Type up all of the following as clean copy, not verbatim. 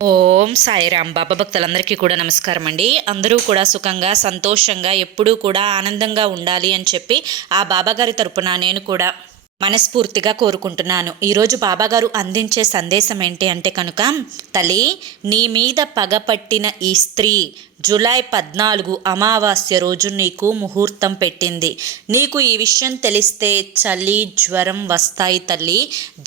ఓం సాయిరాం. బాబా భక్తులందరికీ కూడా నమస్కారం అండి. అందరూ కూడా సుఖంగా సంతోషంగా ఎప్పుడూ కూడా ఆనందంగా ఉండాలి అని చెప్పి ఆ బాబాగారి తరపున నేను కూడా మనస్ఫూర్తిగా కోరుకుంటున్నాను. ఈరోజు బాబాగారు అందించే సందేశం ఏంటి అంటే కనుక, తల్లి, నీ మీద పగపట్టిన ఈ స్త్రీ జూలై 14 అమావాస్య రోజు నీకు ముహూర్తం పెట్టింది. నీకు ఈ విషయం తెలిస్తే చలి జ్వరం వస్తాయి తల్లి,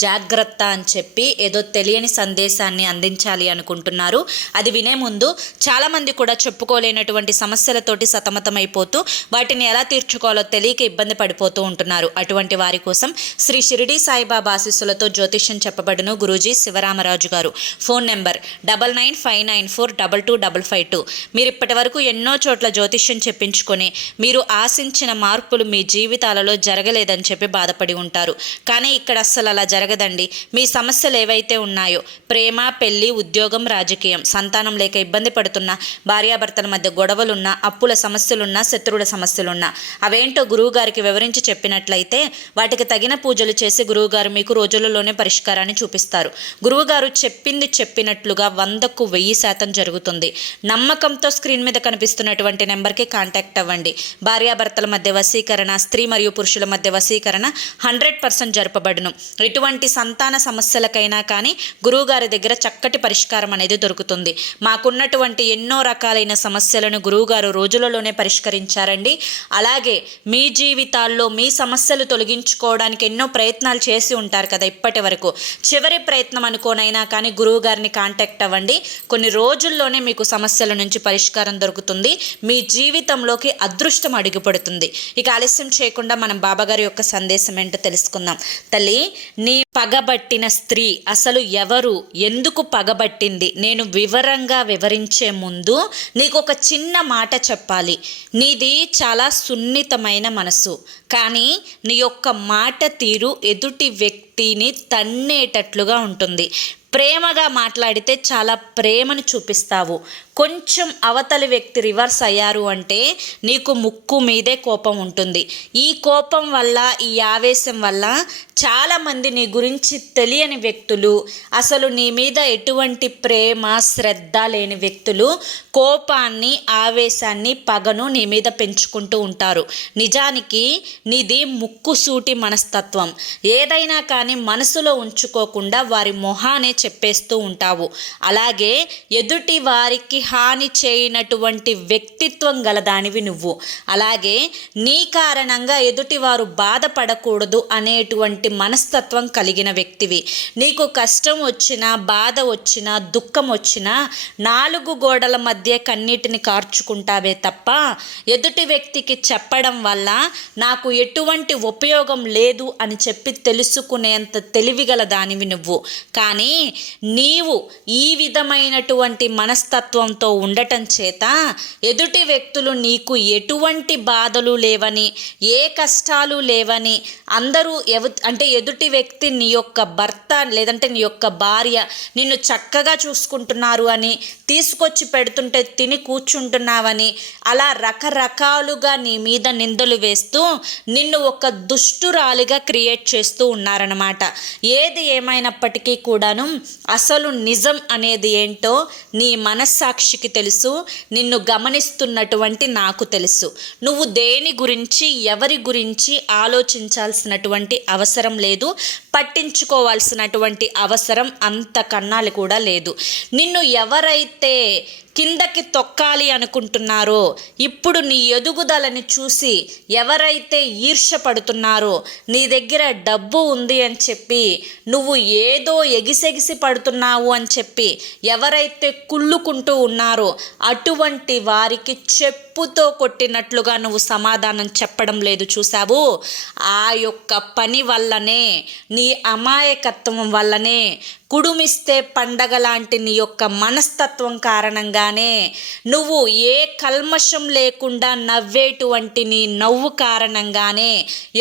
జాగ్రత్త అని చెప్పి ఏదో తెలియని సందేశాన్ని అందించాలి అనుకుంటున్నారు. అది వినే ముందు చాలామంది కూడా చెప్పుకోలేనటువంటి సమస్యలతోటి సతమతమైపోతూ వాటిని ఎలా తీర్చుకోవాలో తెలియక ఇబ్బంది పడిపోతూ ఉంటున్నారు. అటువంటి వారి కోసం శ్రీ షిరిడి సాయిబాబా ఆశీస్సులతో జ్యోతిష్యం చెప్పబడును గురూజీ శివరామరాజు గారు. Phone number 9959422552. మీరు ఇప్పటి వరకు ఎన్నో చోట్ల జ్యోతిష్యం చెప్పించుకొని మీరు ఆశించిన మార్పులు మీ జీవితాలలో జరగలేదని చెప్పి బాధపడి ఉంటారు. కానీ ఇక్కడ అస్సలు అలా జరగదండి. మీ సమస్యలు ఏవైతే ఉన్నాయో, ప్రేమ, పెళ్లి, ఉద్యోగం, రాజకీయం, సంతానం లేక ఇబ్బంది పడుతున్నా, భార్యాభర్తల మధ్య గొడవలున్నా, అప్పుల సమస్యలున్నా, శత్రువుల సమస్యలున్నా, అవేంటో గురువుగారికి వివరించి చెప్పినట్లయితే వాటికి తగిన పూజలు చేసి గురువుగారు మీకు రోజులలోనే పరిష్కారాన్ని చూపిస్తారు. గురువుగారు చెప్పింది చెప్పినట్లుగా 100కు 1000% జరుగుతుంది. నమ్మకంతో స్క్రీన్ మీద కనిపిస్తున్నటువంటి నెంబర్కి కాంటాక్ట్ అవ్వండి. భార్యాభర్తల మధ్య వశీకరణ, స్త్రీ మరియు పురుషుల మధ్య వశీకరణ 100% జరపబడును. ఎటువంటి సంతాన సమస్యలకైనా కానీ గురువుగారి దగ్గర చక్కటి పరిష్కారం అనేది దొరుకుతుంది. మాకున్నటువంటి ఎన్నో రకాలైన సమస్యలను గురువుగారు రోజులలోనే పరిష్కరించారండి. అలాగే మీ జీవితాల్లో మీ సమస్యలు తొలగించుకోవడానికి ఎన్నో ప్రయత్నాలు చేసి ఉంటారు కదా ఇప్పటి వరకు. చివరి ప్రయత్నం అనుకోనైనా కానీ గురువుగారిని కాంటాక్ట్ అవ్వండి. కొన్ని రోజుల్లోనే మీకు సమస్యల నుంచి పరిష్కారం దొరుకుతుంది. మీ జీవితంలోకి అదృష్టం అడుగుపడుతుంది. ఇక ఆలస్యం చేయకుండా మనం బాబాగారి యొక్క సందేశం ఏంటో తెలుసుకుందాం. తల్లి, నీ పగబట్టిన స్త్రీ అసలు ఎవరు, ఎందుకు పగబట్టింది, నేను వివరంగా వివరించే ముందు నీకు ఒక చిన్న మాట చెప్పాలి. నీది చాలా సున్నితమైన మనసు, కానీ నీ యొక్క మాట తీరు ఎదుటి వ్యక్తిని తన్నేటట్లుగా ఉంటుంది. ప్రేమగా మాట్లాడితే చాలా ప్రేమను చూపిస్తావు. కొంచెం అవతలి వ్యక్తి రివర్స్ అయ్యారు అంటే నీకు ముక్కు మీదే కోపం ఉంటుంది. ఈ కోపం వల్ల, ఈ ఆవేశం వల్ల చాలామంది నీ గురించి తెలియని వ్యక్తులు, అసలు నీ మీద ఎటువంటి ప్రేమ శ్రద్ధ లేని వ్యక్తులు కోపాన్ని, ఆవేశాన్ని, పగను నీ మీద పెంచుకుంటూ ఉంటారు. నిజానికి నీది ముక్కుసూటి మనస్తత్వం. ఏదైనా కానీ మనసులో ఉంచుకోకుండా వారి మొహానే చెప్పేస్తూ ఉంటావు. అలాగే ఎదుటి వారికి హాని చేయనటువంటి వ్యక్తిత్వం గలదానివి నువ్వు. అలాగే నీ కారణంగా ఎదుటివారు బాధపడకూడదు అనేటువంటి మనస్తత్వం కలిగిన వ్యక్తివి. నీకు కష్టం వచ్చినా, బాధ వచ్చినా, దుఃఖం వచ్చినా 4 గోడల మధ్య కన్నీటిని కార్చుకుంటావే తప్ప ఎదుటి వ్యక్తికి చెప్పడం వల్ల నాకు ఎటువంటి ఉపయోగం లేదు అని చెప్పి తెలుసుకునేంత తెలివిగల దానివి నువ్వు. కానీ నీవు ఈ విధమైనటువంటి మనస్తత్వంతో ఉండటం చేత ఎదుటి వ్యక్తులు నీకు ఎటువంటి బాధలు లేవని, ఏ కష్టాలు లేవని, అందరూ అంటే ఎదుటి వ్యక్తి నీ యొక్క భర్త లేదంటే నీ యొక్క భార్య నిన్ను చక్కగా చూసుకుంటున్నారు అని, తీసుకొచ్చి పెడుతుంటే తిని కూర్చుంటున్నావని, అలా రకరకాలుగా నీ మీద నిందలు వేస్తూ నిన్ను ఒక దుష్టురాలిగా క్రియేట్ చేస్తూ ఉన్నారన్నమాట. ఏది ఏమైనప్పటికీ కూడాను అసలు నిజం అనేది ఏంటో నీ మనస్సాక్షికి తెలుసు. నిన్ను గమనిస్తున్నటువంటి నాకు తెలుసు. నువ్వు దేని గురించి, ఎవరి గురించి ఆలోచించాల్సినటువంటి అవసరం లేదు, పట్టించుకోవాల్సినటువంటి అవసరం అంతకన్నాలు కూడా లేదు. నిన్ను ఎవరైతే కిందకి తొక్కాలి అనుకుంటున్నారో, ఇప్పుడు నీ ఎదుగుదలని చూసి ఎవరైతే ఈర్ష్య పడుతున్నారో, నీ దగ్గర డబ్బు ఉంది అని చెప్పి నువ్వు ఏదో ఎగిసెగిసి పడుతున్నావు అని చెప్పి ఎవరైతే కుళ్ళుకుంటూ ఉన్నారో అటువంటి వారికి చెప్పుతో కొట్టినట్లుగా నువ్వు సమాధానం చెప్పడం లేదు చూసావు. ఆ యొక్క పని వల్లనే, నీ అమాయకత్వం వల్లనే, కుడుమిస్తే పండగ లాంటి నీ యొక్క మనస్తత్వం కారణంగానే, నువ్వు ఏ కల్మషం లేకుండా నవ్వేటువంటి నీ నవ్వు కారణంగానే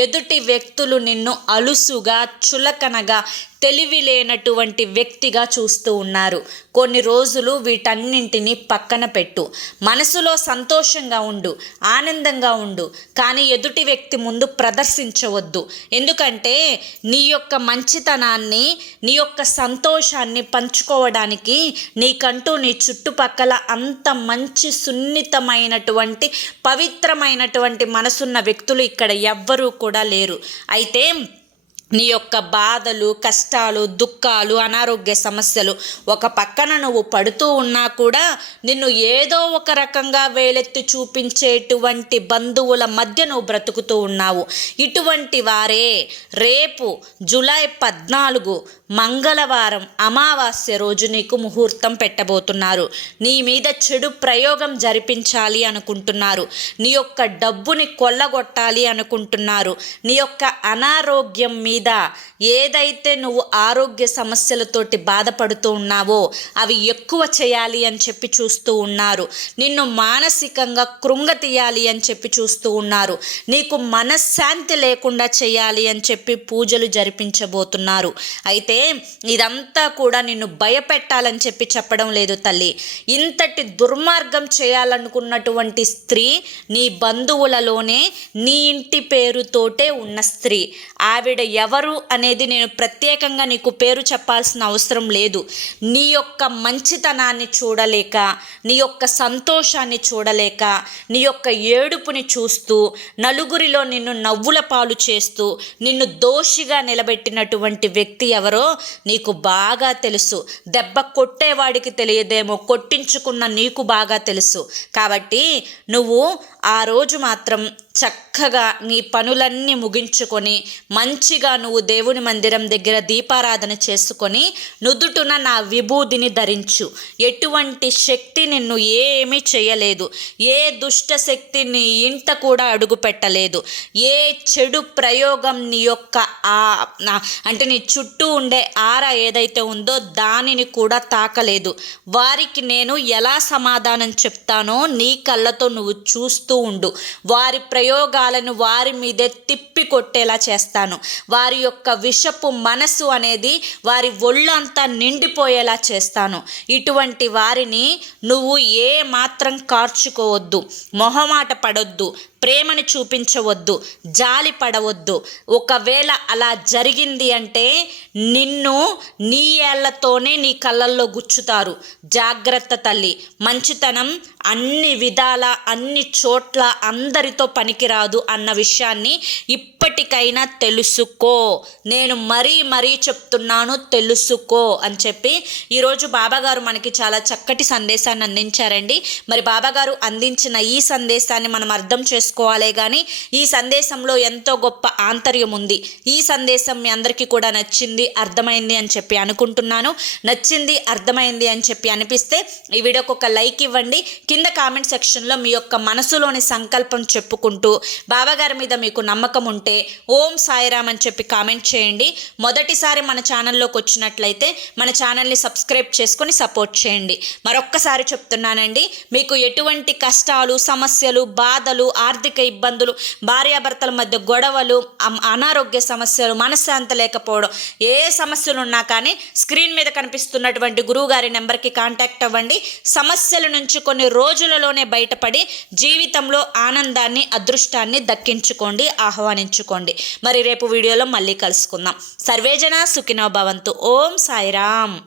ఎదుటి వ్యక్తులు నిన్ను అలుసుగా, చులకనగా, తెలివి లేనటువంటి వ్యక్తిగా చూస్తూ ఉన్నారు. కొన్ని రోజులు వీటన్నింటినీ పక్కన పెట్టు. మనసులో సంతోషంగా ఉండు, ఆనందంగా ఉండు, కానీ ఎదుటి వ్యక్తి ముందు ప్రదర్శించవద్దు. ఎందుకంటే నీ యొక్క మంచితనాన్ని, నీ యొక్క సంతోషాన్ని పంచుకోవడానికి నీకంటూ నీ చుట్టుపక్కల అంత మంచి సున్నితమైనటువంటి పవిత్రమైనటువంటి మనసున్న వ్యక్తులు ఇక్కడ ఎవ్వరూ కూడా లేరు. అయితే నీ యొక్క బాధలు, కష్టాలు, దుఃఖాలు, అనారోగ్య సమస్యలు ఒక పక్కన నువ్వు పడుతూ ఉన్నా కూడా నిన్ను ఏదో ఒక రకంగా వేలెత్తి చూపించేటువంటి బంధువుల మధ్య నువ్వు బ్రతుకుతూ ఉన్నావు. ఇటువంటి వారే రేపు జూలై 14 మంగళవారం అమావాస్య రోజు నీకు ముహూర్తం పెట్టబోతున్నారు. నీ మీద చెడు ప్రయోగం జరిపించాలి అనుకుంటున్నారు. నీ యొక్క డబ్బుని కొల్లగొట్టాలి అనుకుంటున్నారు. నీ యొక్క అనారోగ్యం మీద ఏదైతే నువ్వు ఆరోగ్య సమస్యలతోటి బాధపడుతూ ఉన్నావో అవి ఎక్కువ చేయాలి అని చెప్పి చూస్తూ ఉన్నారు. నిన్ను మానసికంగా కృంగతీయాలి అని చెప్పి చూస్తూ ఉన్నారు. నీకు మనశ్శాంతి లేకుండా చేయాలి అని చెప్పి పూజలు జరిపించబోతున్నారు. అయితే ఇదంతా కూడా నిన్ను భయపెట్టాలని చెప్పి చెప్పడం లేదు తల్లి. ఇంతటి దుర్మార్గం చేయాలనుకున్నటువంటి స్త్రీ నీ బంధువులలోనే నీ ఇంటి పేరుతోటే ఉన్న స్త్రీ. ఆవిడ ఎవరు అనేది నేను ప్రత్యేకంగా నీకు పేరు చెప్పాల్సిన అవసరం లేదు. నీ యొక్క మంచితనాన్ని చూడలేక, నీ యొక్క సంతోషాన్ని చూడలేక, నీ యొక్క ఏడుపుని చూస్తూ నలుగురిలో నిన్ను నవ్వుల పాలు చేస్తూ నిన్ను దోషిగా నిలబెట్టినటువంటి వ్యక్తి ఎవరో నీకు బాగా తెలుసు. దెబ్బ కొట్టేవాడికి తెలియదేమో, కొట్టించుకున్న నీకు బాగా తెలుసు. కాబట్టి నువ్వు ఆ రోజు మాత్రం చక్కగా నీ పనులన్నీ ముగించుకొని మంచిగా నువ్వు దేవుని మందిరం దగ్గర దీపారాధన చేసుకొని నుదుటున నా విభూదిని ధరించు. ఎటువంటి శక్తి నిన్ను ఏమీ చేయలేదు. ఏ దుష్ట శక్తి నీ ఇంట కూడా అడుగు పెట్టలేదు. ఏ చెడు ప్రయోగం నీ యొక్క అంటే నీ చుట్టూ ఉండే ఆర ఏదైతే ఉందో దానిని కూడా తాకలేదు. వారికి నేను ఎలా సమాధానం చెప్తానో నీ కళ్ళతో నువ్వు చూస్తూ ఉండు. వారి ప్రయోగాలను వారి మీదే తిప్పి కొట్టేలా చేస్తాను. వారి యొక్క విషపు మనసు అనేది వారి ఒళ్ళంతా నిండిపోయేలా చేస్తాను. ఇటువంటి వారిని నువ్వు ఏ మాత్రం కార్చుకోవద్దు, మొహమాట పడొద్దు, ప్రేమని చూపించవద్దు, జాలి పడవద్దు. ఒకవేళ అలా జరిగింది అంటే నిన్ను నీ ఏళ్లతోనే నీ కళ్ళల్లో గుచ్చుతారు. జాగ్రత్త తల్లి. మంచితనం అన్ని విధాల అన్ని చోట్ల అందరితో పనికిరాదు అన్న విషయాన్ని ఇప్పటికైనా తెలుసుకో. నేను మరీ చెప్తున్నాను, తెలుసుకో అని చెప్పి ఈరోజు బాబాగారు మనకి చాలా చక్కటి సందేశాన్ని అందించారండి. మరి బాబాగారు అందించిన ఈ సందేశాన్ని మనం అర్థం చేసుకోవాలే కానీ ఈ సందేశంలో ఎంతో గొప్ప ఆంతర్యం ఉంది. ఈ సందేశం మీ అందరికీ కూడా నచ్చింది, అర్థమైంది అని చెప్పి అనుకుంటున్నాను. నచ్చింది, అర్థమైంది అని చెప్పి అనిపిస్తే ఈ వీడియోకి ఒక లైక్ ఇవ్వండి. కింద కామెంట్ సెక్షన్లో మీ యొక్క మనసులోని సంకల్పం చెప్పుకుంటూ బాబాగారి మీద మీకు నమ్మకం ఉంటే ఓం సాయిరామ్ అని చెప్పి కామెంట్ చేయండి. మొదటిసారి మన ఛానల్లోకి వచ్చినట్లయితే మన ఛానల్ని సబ్స్క్రైబ్ చేసుకొని సపోర్ట్ చేయండి. మరొక్కసారి చెప్తున్నానండి, మీకు ఎటువంటి కష్టాలు, సమస్యలు, బాధలు, ఆర్థిక ఇబ్బందులు, భార్యాభర్తల మధ్య గొడవలు, అనారోగ్య సమస్యలు, మనశ్శాంతి లేకపోవడం, ఏ సమస్యలు ఉన్నా కానీ స్క్రీన్ మీద కనిపిస్తున్నటువంటి గురువుగారి నెంబర్కి కాంటాక్ట్ అవ్వండి. సమస్యల నుంచి కొన్ని రోజులలోనే బయటపడి జీవితంలో ఆనందాన్ని, అదృష్టాన్ని దక్కించుకోండి, ఆహ్వానించుకోండి. మరి రేపు వీడియోలో మళ్ళీ కలుసుకుందాం. సర్వేజన సుఖినో భవంతు. ఓం సాయిరామ్.